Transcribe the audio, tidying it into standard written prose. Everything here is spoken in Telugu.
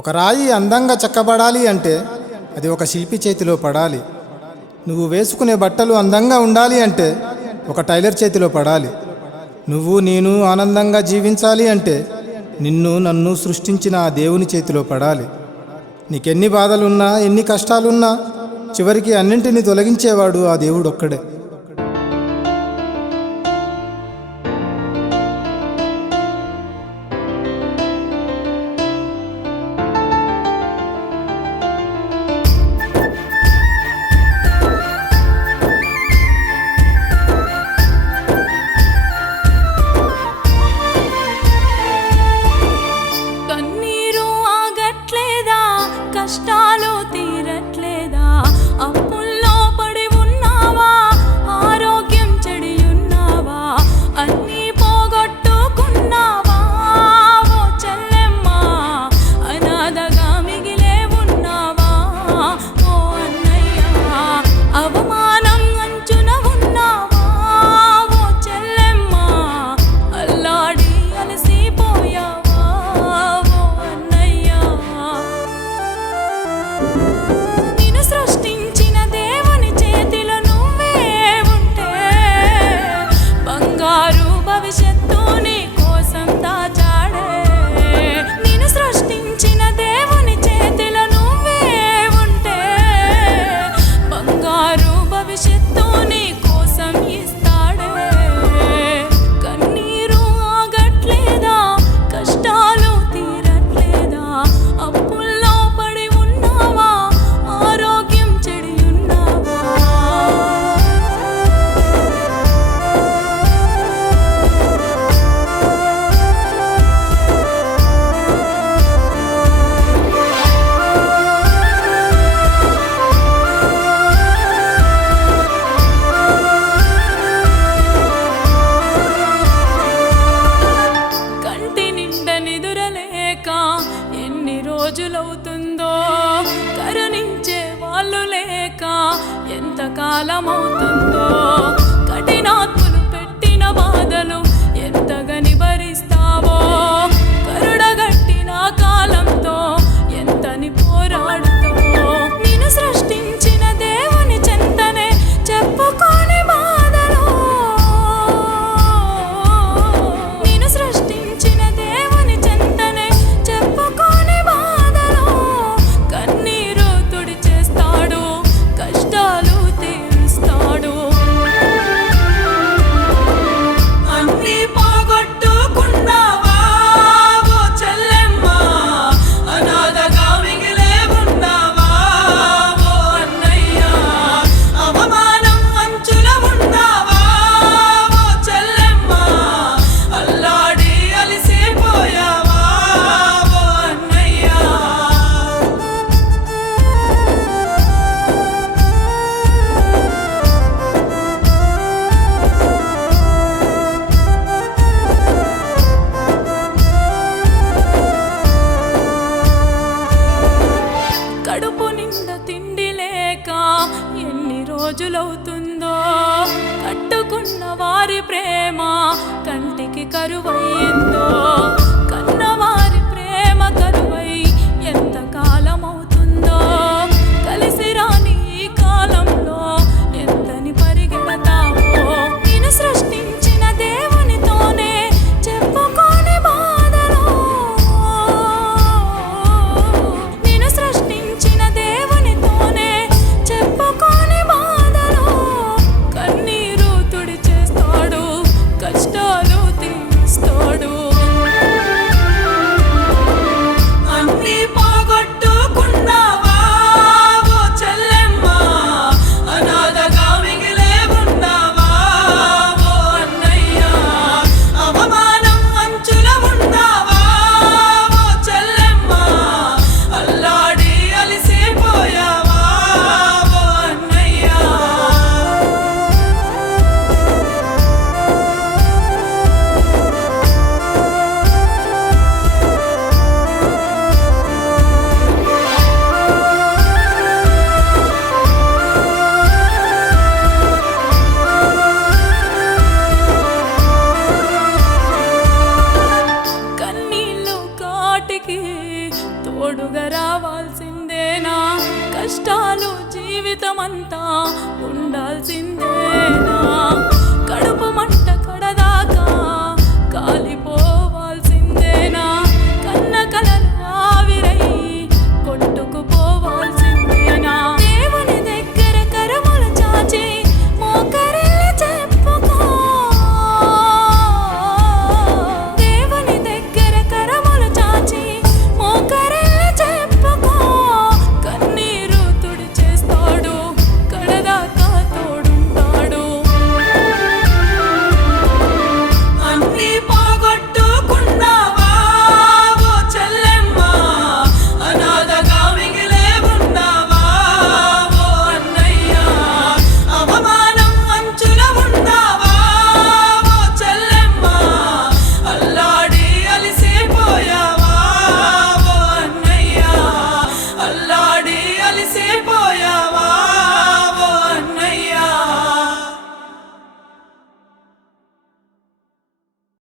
ఒక రాయి అందంగా చెక్కబడాలి అంటే అది ఒక శిల్పి చేతిలో పడాలి. నువ్వు వేసుకునే బట్టలు అందంగా ఉండాలి అంటే ఒక టైలర్ చేతిలో పడాలి. నువ్వు నేను ఆనందంగా జీవించాలి అంటే నిన్ను నన్ను సృష్టించిన ఆ దేవుని చేతిలో పడాలి. నీకెన్ని బాధలున్నా ఎన్ని కష్టాలున్నా చివరికి అన్నింటినీ తొలగించేవాడు ఆ దేవుడొక్కడే. కష్టాలు తీరట్లేదా? అప్పుల్లో పడి ఉన్నావా? ఆరోగ్యం చెడి ఉన్నావా? అన్నీ పోగొట్టుకున్నావా? ఓ చెల్లెమ్మ, అనాథగా మిగిలే ఉన్నావా? ఓ అన్నయ్య, అవమానం అంచున ఉన్నావా? ఓ చెల్లెమ్మ, అల్లాడి అలసిపోయావా? ఓ అన్నయ్య, నిన్ను సృష్టించిన దేవుని చేతిలో నువ్వే ఉంటే బంగారు భవిష్యత్తు నీ కోసం దాచాడే. నిన్ను సృష్టించిన దేవుని చేతిలో నువ్వే ఉంటే బంగారు భవిష్యత్తు నీ కోసం ఇస్తాడే. కన్నీరు ఆగట్లేదా? కష్టాలు తీరట్లేదా? అప్పుల్లో పడి ఉన్నావా? ఆరోగ్యం చెడి ఉన్నావా? కంటి నిండా నిదురలేక ఎన్ని రోజులవుతుందో, కరుణించే వాళ్ళు లేక ఎంతకాలం అవుతుందో, కఠినాత్ములు పెట్టిన బాధలు ఎంతగని భరిస్తావో, కరుడగట్టిన కాలంతో ఎంతని పోరాడుతావో. నిన్ను సృష్టించిన దేవుని చెంతనే చెప్పుకోని బాధలు, నిన్ను సృష్టించిన దేవుని చెంతనే చెప్పుకోని బాధలు. కన్నీరు తుడిచేస్తాడు, కష్టాలు తీరుస్తాడు. అన్నీ పోగొట్టుకున్నావా? ఓ చెల్లెమ్మ, అనాథగా మిగిలే ఉన్నావా? ఓ అన్నయ్య, అవమానం అంచుల ఉన్నావా? ఓ చెల్లెమ్మ, అల్లాడి అలసిపోయావా? ఓ అన్నయ్య. కడుపు నిండా తిండి లేక ఎన్ని రోజులవుతుందో, కట్టుకున్న వారి ప్రేమ కంటికి కరువయ్యిందో, కన్నవారి ప్రేమ కరువై ఎంత కాలం అవుతుందో, కలిసి రాని ఈ కాలంలో ఎంతని పరిగెడతావో. నిన్ను సృష్టించిన దేవునితోనే చెప్పుకోని బాధలు, నిన్ను సృష్టించిన దేవునితోనే చెప్పుకోని బాధలు. కన్నీరు తుడిచేస్తాడు, కష్టాలు తీరుస్తాడు. అన్నీ పోగొట్టుకున్నావా? ఓ చెల్లెమ్మ, అనాథగా మిగిలే ఉన్నావా? ఓ అన్నయ్య, అవమానం అంచుల ఉన్నావా? ఓ చెల్లెమ్మ, అల్లాడి అలసిపోయావా? ఓ అన్నయ్య. కన్నీళ్ళు కాటికి తోడుగా రావాల్సిందేనా కష్టాలు జీవితమంతా ఉండాల్సిందేనా కడుపు మంట